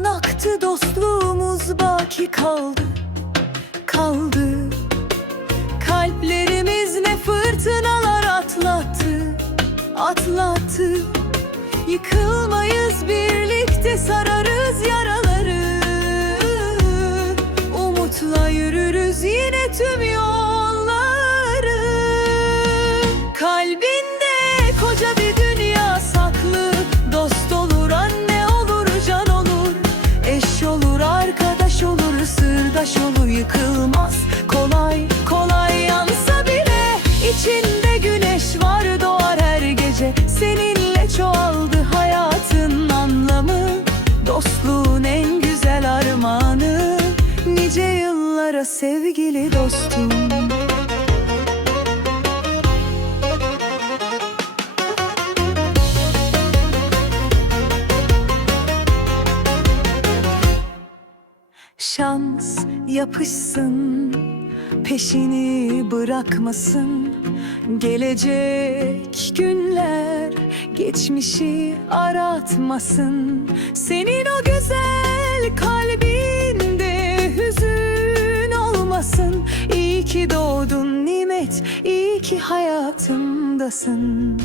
Zaman aktı dostluğumuz baki kaldı Kaldı. Kalplerimiz ne fırtınalar atlattı Atlattı. Yıkılmayız birlikte sararız yaraları. Umutla yürürüz yine tüm yol yıllara sevgili dostum. Şans yapışsın Peşini bırakmasın. Gelecek günler Geçmişi aratmasın. Senin o güzel kalbinde nimet İyi ki hayatımdasın.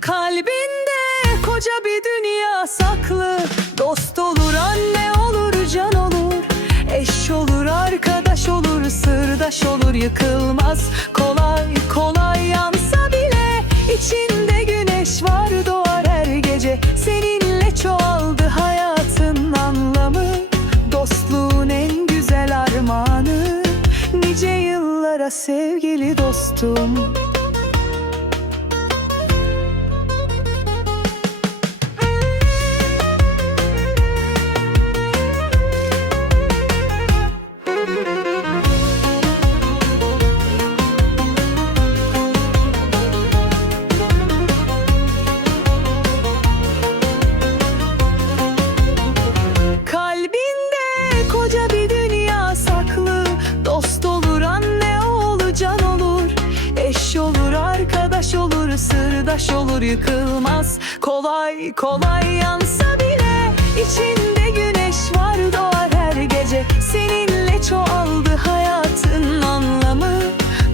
Kalbinde koca bir dünya saklı. Dost olur, anne olur, can olur. Eş olur, arkadaş olur, sırdaş olur Yıkılmaz. Kolay kolay yansa bile içinde güneş var doğar her gece. Seninle çoğaldı hayatın Nice yıllara sevgili dostum sırdaş olur Yıkılmaz. Kolay kolay yansa bile içinde güneş var doğar her gece. Seninle çoğaldı hayatın anlamı.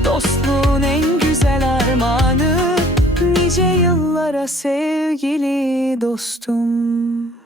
Dostluğun en güzel armağanı. Nice yıllara sevgili dostum